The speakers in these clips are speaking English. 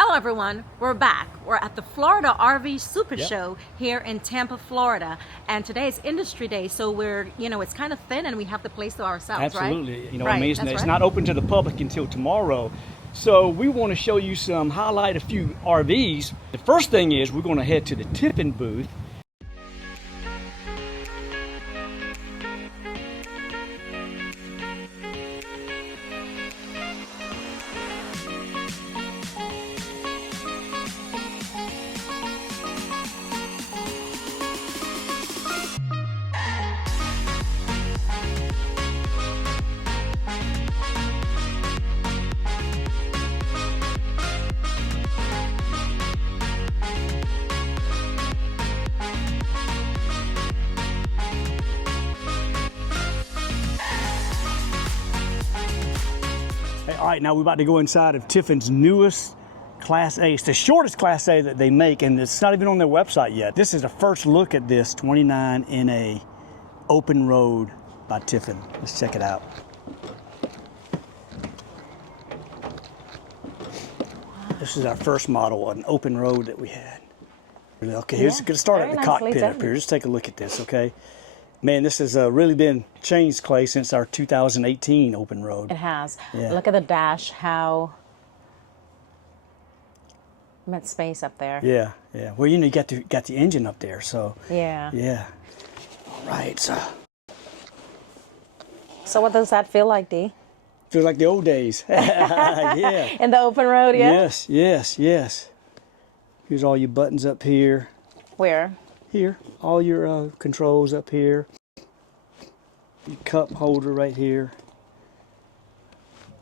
Hello everyone, we're back. We're at the Florida RV Super Show here in Tampa, Florida. And today is Industry Day, so we're, it's kind of thin and we have the place to ourselves, Absolutely. right? You know what I mean? It's not open to the public until tomorrow. So we want to show you highlight a few RVs. The first thing is we're going to head to the Tiffin booth. All right, now we're about to go inside of Tiffin's newest Class A. It's the shortest Class A that they make, and it's not even on their website yet. This is the first look at this 29 NA Open Road by Tiffin. Let's check it out. This is our first model, an open road that we had. Okay, here's going to start at the cockpit up here. Just take a look at this, okay? Man, this has really been changed, Clay, since our 2018 open road. It has. Yeah. Look at the dash, how much space up there. Yeah, yeah. Well, you got the engine up there, so. Yeah. Yeah. All right, so. So what does that feel like, Dee? Feels like the old days. Yeah. In the open road, yeah? Yes, yes, yes. Here's all your buttons up here. Where? Here, all your controls up here. Your cup holder right here.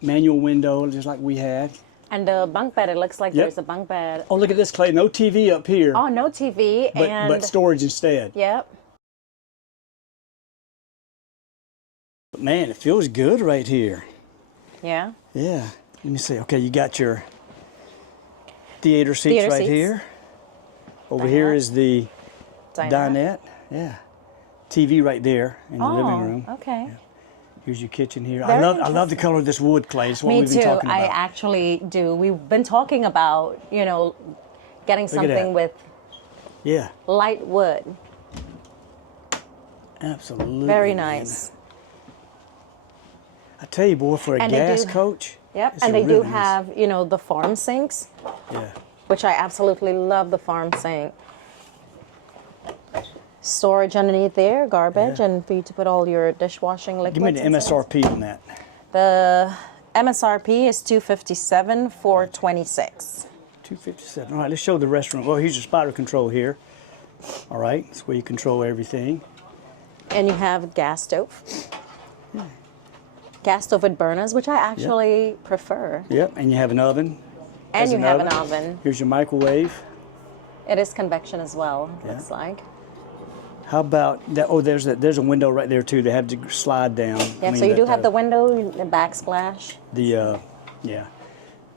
Manual window, just like we had. And the bunk bed, it looks like there's a bunk bed. Oh, look at this, Clay. No TV up here. Oh, no TV. But storage instead. Yep. But man, it feels good right here. Yeah. Yeah. Let me see. Okay, you got your theater seats right here. Over here is the dinette. Yeah. TV right there in the living room. Okay. Yeah. Here's your kitchen here. I love the color of this wood, Clay. It's what we've been talking about. Me too. I actually do. We've been talking about, getting something with light wood. Absolutely. Very nice. I tell you, boy, for a gas coach. Yep. And they do have, the farm sinks. Yeah. Which I absolutely love, the farm sink. Storage underneath there, garbage, and for you to put all your dishwashing liquids. Give me the MSRP on that. The MSRP is $257 for 26. $257. All right, let's show the restroom. Well, here's your spider control here. All right, that's where you control everything. And you have gas stove. Gas stove with burners, which I actually prefer. Yep, and you have an oven. And you have an oven. Here's your microwave. It is convection as well, looks like. How about that? Oh, there's a window right there too. They have to slide down. Yeah, so you do have the window, the backsplash. The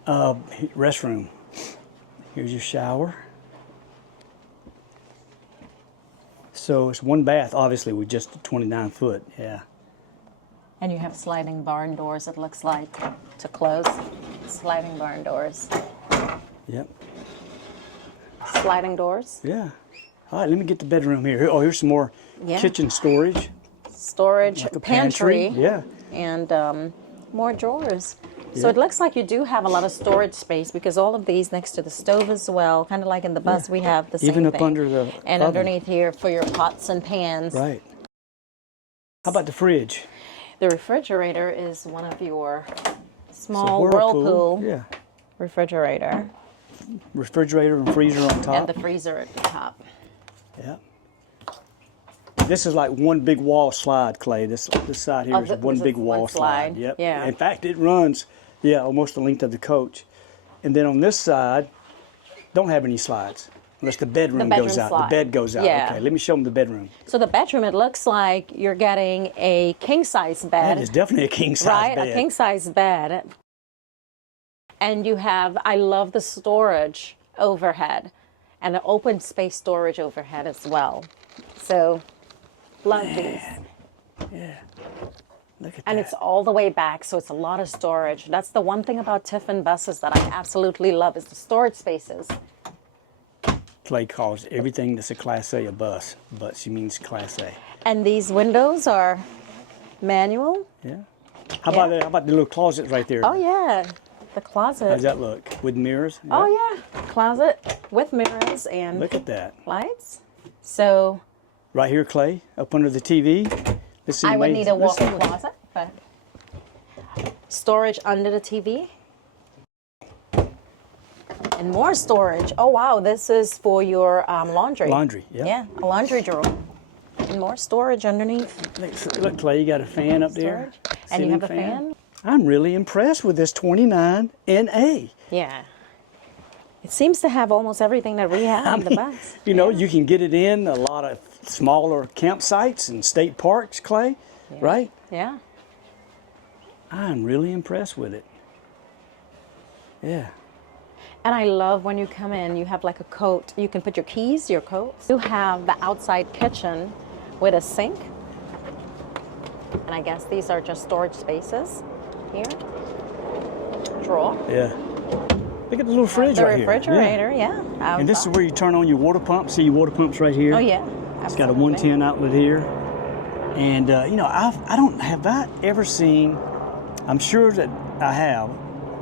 restroom. Here's your shower. So it's one bath, obviously, with just 29 foot. Yeah. And you have sliding barn doors, it looks like, to close. Sliding barn doors. Yep. Sliding doors. Yeah. All right, let me get the bedroom here. Oh, here's some more kitchen storage. Storage, like a pantry. Yeah. And more drawers. Yeah. So it looks like you do have a lot of storage space because all of these next to the stove as well, kind of like in the bus, we have the same thing. Even up thing. under the And oven. underneath here for your pots and pans. Right. How about the fridge? The refrigerator is one of your small Whirlpool refrigerator. Refrigerator and freezer on top. And the freezer at the top. Yeah. This is like one big wall slide, Clay. This side here is one big wall slide. Yep. Yeah. In fact, it runs, almost the length of the coach. And then on this side, don't have any slides. Unless the bedroom goes out. The bed goes out. Yeah. Okay, let me show them the bedroom. So the bedroom, it looks like you're getting a king-size bed. That is definitely a king-size bed. Right, a king-size bed. And you have, I love the storage overhead and the open space storage overhead as well. So, love these. Yeah. Look at And that. it's all the way back, so it's a lot of storage. That's the one thing about Tiffin buses that I absolutely love is the storage spaces. Clay calls everything that's a Class A bus, but she means Class A. And these windows are manual. Yeah. How about that? How about the little closet right there? Oh yeah, the closet. How's that look? With mirrors? Oh yeah, closet with mirrors and Look at that. lights. So Right here, Clay, up under the TV. Let's see. I would need a let's see walk-in what- closet, but storage under the TV. And more storage. Oh wow, this is for your laundry. Laundry, yeah. Yeah, a laundry drawer. And more storage underneath. Look, Clay, you got a fan up there. Storage. And you Ceiling have a fan? I'm really impressed with this 29 NA. Yeah. It seems to have almost everything that we have in the bus. You know, you can get it in a lot of smaller campsites and state parks, Clay, right? Yeah. I'm really impressed with it. Yeah. And I love when you come in, you have like a coat. You can put your keys, your coats. You have the outside kitchen with a sink. And I guess these are just storage spaces here. Drawer. Yeah. Look at the little fridge The right here. refrigerator, yeah. And this is where you turn on your water pump. See your water pump's right here. Oh yeah. It's got a absolutely. 110 outlet here. And, you know, have I ever seen, I'm sure that I have,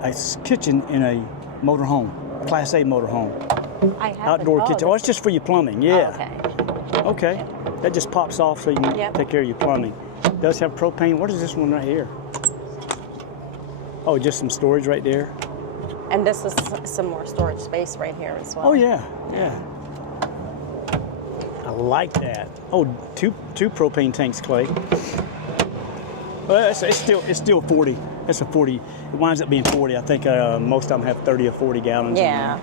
a kitchen in a motorhome, Class A motorhome. I have Outdoor it. kitchen. Oh, it's just for your plumbing, yeah. Oh, okay. Okay. That just pops off so you can Yep. take care of your plumbing. It does have propane. What is this one right here? Oh, just some storage right there. And this is some more storage space right here as well. Oh yeah, yeah. I like that. Oh, two propane tanks, Clay. Well, it's still 40. It's a 40. It winds up being 40. I think most of them have 30 or 40 gallons. Yeah.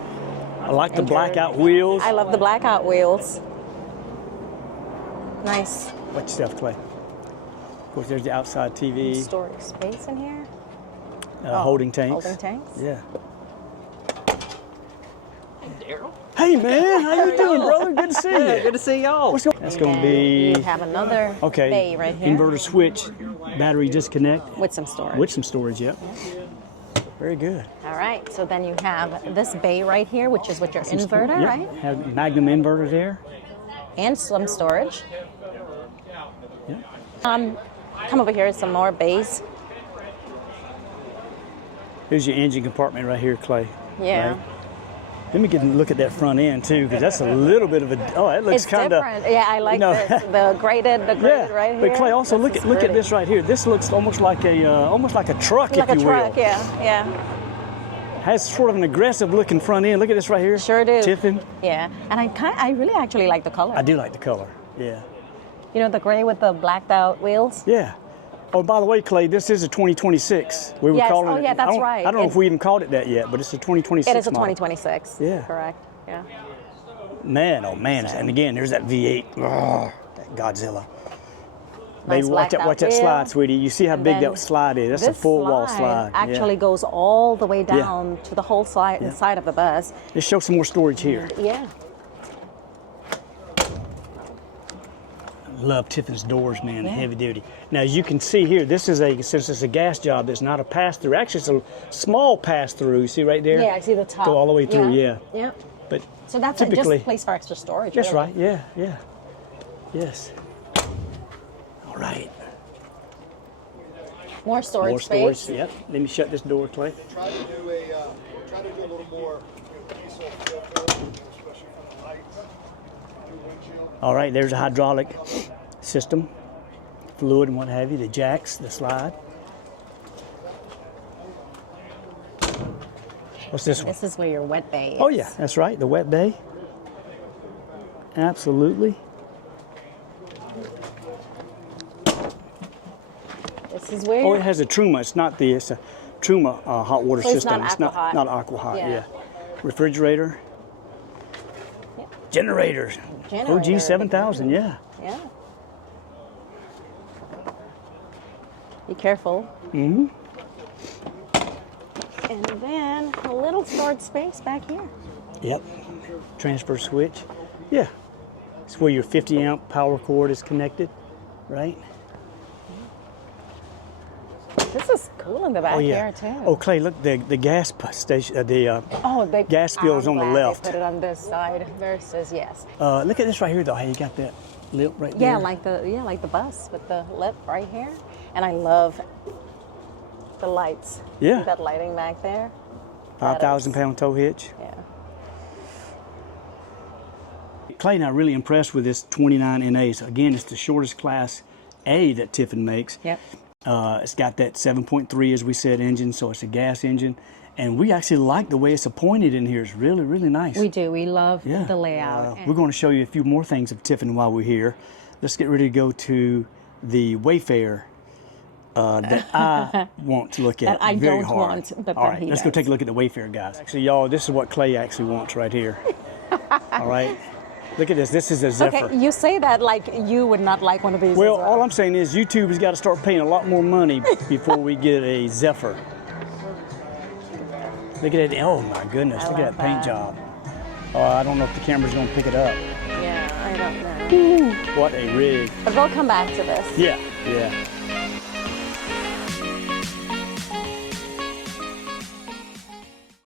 I like the blackout wheels. I love the blackout wheels. Nice. Watch stuff, Clay. Of course, there's the outside TV. Storage space in here. Holding tanks. Holding tanks. Yeah. Hey man, how you doing, brother? Good to see you. Good to see y'all. What's going? That's going to And be you have another okay. bay right here Inverter switch, battery disconnect with some storage. with some storage. Yep. Very good. All right. So then you have this bay right here, which is with your inverter, Yep. right? Have Magnum inverter there. And some storage. Yeah. Come over here. Some more bays. Here's your engine compartment right here, Clay. Yeah. Right? Let me get a look at that front end too, because that's a little bit of a. Oh, it looks It's kind of. different. Yeah, I like you know, this. The graded Yeah, right here. but Clay, also This look is at pretty. this right here. This looks almost like a truck, Like if a you truck. will. Yeah. Has sort of an aggressive looking front end. Look at this right here. Sure do. Tiffin. Yeah. And I really actually like the color. I do like the color. Yeah. You know, the gray with the blacked out wheels. Yeah. Oh, by the way, Clay, this is a 2026. We were Yes. calling Oh, it. yeah, that's right. I don't know if we even called it that yet, but it's a 2026 It is a model. 2026. Yeah. Correct. Yeah. Man, oh man. And again, there's that V8. Oh, that Godzilla. Baby, watch blacked out that wheel. slide, sweetie. You see how And big then that slide is. That's a This full wall slide. actually goes all the way down to the whole side inside of the bus. Yeah. Let's show some more storage here. Yeah. Love Tiffin's doors, man, heavy duty. Now, as you can see here, since it's a gas job, it's not a pass-through. Actually, it's a small pass-through. You see right there? Yeah, I see the top. Go all the way through, yeah. Yeah. But So that's typically, just a place for extra storage. that's really. right, yeah, yeah. Yes. All right. More storage More storage, space. yep. Let me shut this door, Clay. Try to do a little more diesel filter, especially from the lights. Do windshield. All right, there's a hydraulic system, fluid and what have you, the jacks, the slide. What's this one? This is where your wet bay is. Oh yeah, that's right, the wet bay. Absolutely. This is where. Oh, it has a Truma. It's a Truma hot water So it's system. not It's not Aquahot. not Aquahot. Yeah. Yeah. Refrigerator. Yeah. Generators. Generator. OG 7000. Yeah. Yeah. Be careful. Mm-hmm. And then a little storage space back here. Yep. Transfer switch. Yeah. It's where your 50 amp power cord is connected, right? This is cool in the back Oh yeah. here too. Oh Clay, look, the gas station, Oh, they, gas bill's I'm on the glad left. They put it on this side. There it says yes. Look at this right here though. How you got that lip right there? Yeah, like the bus with the lip right here. And I love the lights. Yeah. See that lighting back there? 5,000-pound tow hitch. Yeah. Clay and I are really impressed with this 29 NAs. Again, it's the shortest Class A that Tiffin makes. Yep. It's got that 7.3, as we said, engine, so it's a gas engine. And we actually like the way it's appointed in here. It's really, really nice. We do. We love the layout. We're going to show you a few more things of Tiffin while we're here. Let's get ready to go to the Wayfair that I want to look at That I very don't hard. want, but All that right, he let's go does. take a look at the Wayfair, guys. Actually, y'all, this is what Clay actually wants right here. All right, look at this. This is a Zephyr. Okay, you say that like you would not like one of these. Well, as all I'm saying is YouTube has got to start paying a lot more money before we get a Zephyr. Look at it. Oh my goodness, look at that paint job. I don't know if the camera's going to pick it up. Yeah, I don't know. What a rig. But we'll come back to this. Yeah.